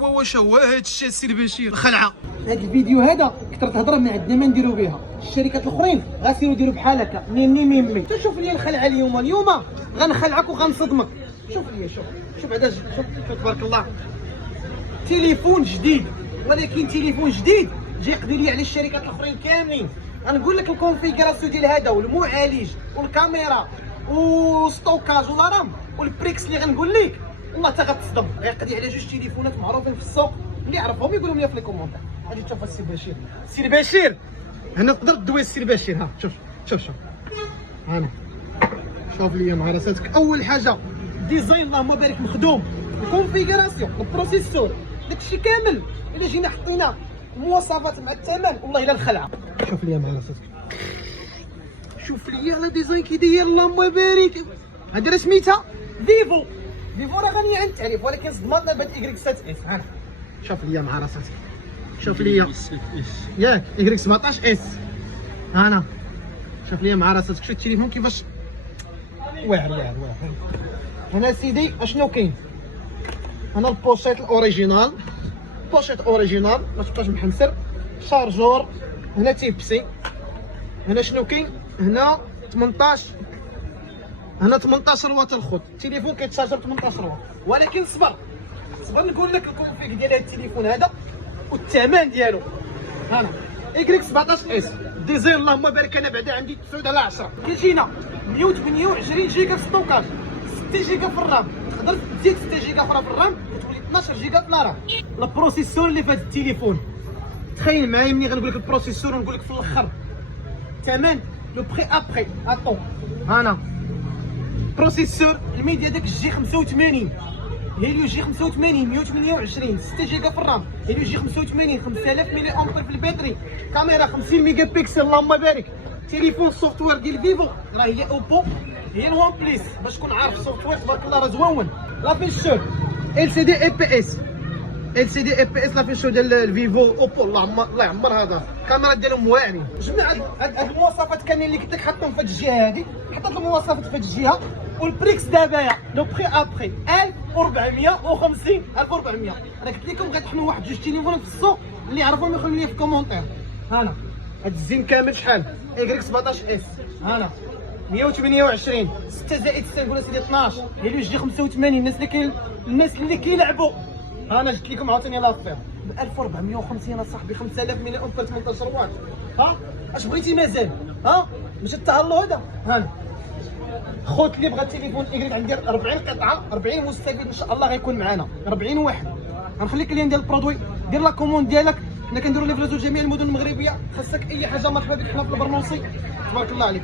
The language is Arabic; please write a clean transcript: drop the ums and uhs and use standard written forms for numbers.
واش هو هذا الشيء السي البشير الخلعه؟ هذا الفيديو هذا كثر تهضر ما عندنا ما نديرو بها. الشركات الاخرين غاسيروا يديروا بحال هكا ميمي. تشوف لي الخلعه اليوم غنخلعك وغنصدمك. شوف لي شوف هذا شوف تبارك الله تليفون جديد، ولكن تليفون جديد جاي يقضي لي على الشركات الاخرين كاملين. غنقول لك الكونفيغراسيون ديال هذا والمعالج والكاميرا وستوكاج ولا رام والبريكس اللي غنقول لك والله حتى غتصدم. غيقضي على جوج تليفونات معروفين في السوق اللي يعرفهم يقولوا لي في لي كومونتير. غادي تشوف السي بشير. السي بشير هنا تقدر تدوي السي بشير. ها شوف هنا شوف لي مع راساتك. اول حاجه ديزاين اللهم بارك مخدوم، الكونفيغراسيون البروسيسور داكشي كامل. الا جينا حطينا المواصفات مع الثمن والله الا الخلعه. شوف لي مع راساتك، شوف لي على ديزاين كي داير اللهم بارك. هذه راه سميتها فيفو راه غنيه عن التعريف، ولكن صدمتنا بهاد ايكغيك 7 اس. ها شوف لي مع راساتك، شوف لي ياك ايكغيك 17 اس. هنا شوف لي مع راساتك. شوف التليفون كيفاش واعر. هنا سيدي اشنو كاين؟ هنا البوشيت الاوريجينال، ما تبقاش محمسر. شارجور هنا تيب سي. هنا شنو كاين؟ هنا 18 واط الخط. التليفون كيتشارجر 18 واط، ولكن صبر نقول لك الكونفيغ ديال هذا التليفون هذا والثمن ديالو. هنا ايكغيك 17 اس ديزاين اللهم بارك. انا بعدا عندي 9 على 10. كيجينا 128 جيجا في ستوكاج، 6 جيجا في الرام. تقدر تزيد 6 جيجا اخرى في الرام وتولي 12 جيجا في الرام. البروسيسور اللي في هذا التليفون تخيل معايا ملي غنقول لك البروسيسور ونقول لك في الاخر الثمن لو بري ابري اتون. هنا بروسيسور الميديا داك جي 85 هيليو جي 85 128 6 جيجا في الرام. هيليو جي 85 5000 ملي امبير في الباتري. كاميرا 50 ميجا بكسل اللهم بارك. تليفون السوفت وير ديال فيفو راه هي اوبو هي الوان بليس باش تكون عارف السوفت وير تبارك الله راه زوون. لا فيشور ال سي دي اي بي اس لا فيشور ديال الفيفو اوبو الله يعمر. هذا الكاميرا ديالهم واعرين. جمع هاد المواصفات كاملين اللي قلت لك حطهم في هاد الجهه هادي. حطيت المواصفات في هاد الجهه والبريكس دابا لو بري ابري 1450 1400. انا قلت لكم غتحملوا واحد جوج تليفونات في السوق اللي يعرفهم يخلوا لي في كومونتير. هنا هاد الزين كامل شحال؟ ايكغيك 17 اس. هنا 128 6 زائد 6 نقول سيدي 12 هيليو جي 85. الناس اللي كيلعبوا انا جبت لكم عاوتاني لافير ب 1450 اصاحبي. 5000 ملي امبير 18 واط. ها اش بغيتي مازال؟ ها مش التهلو هذا. هاني خوت اللي بغى التليفون ايكغيك عندي 40 قطعه 40 مستفيد ان شاء الله غيكون معنا 40 واحد. غنخليك اللين ديال البرودوي دير لا كوموند ديالك. حنا كنديروا ليفريزو جميع المدن المغربيه. خاصك اي حاجه مرحبا بك حنا في البرنوصي. تبارك الله عليك.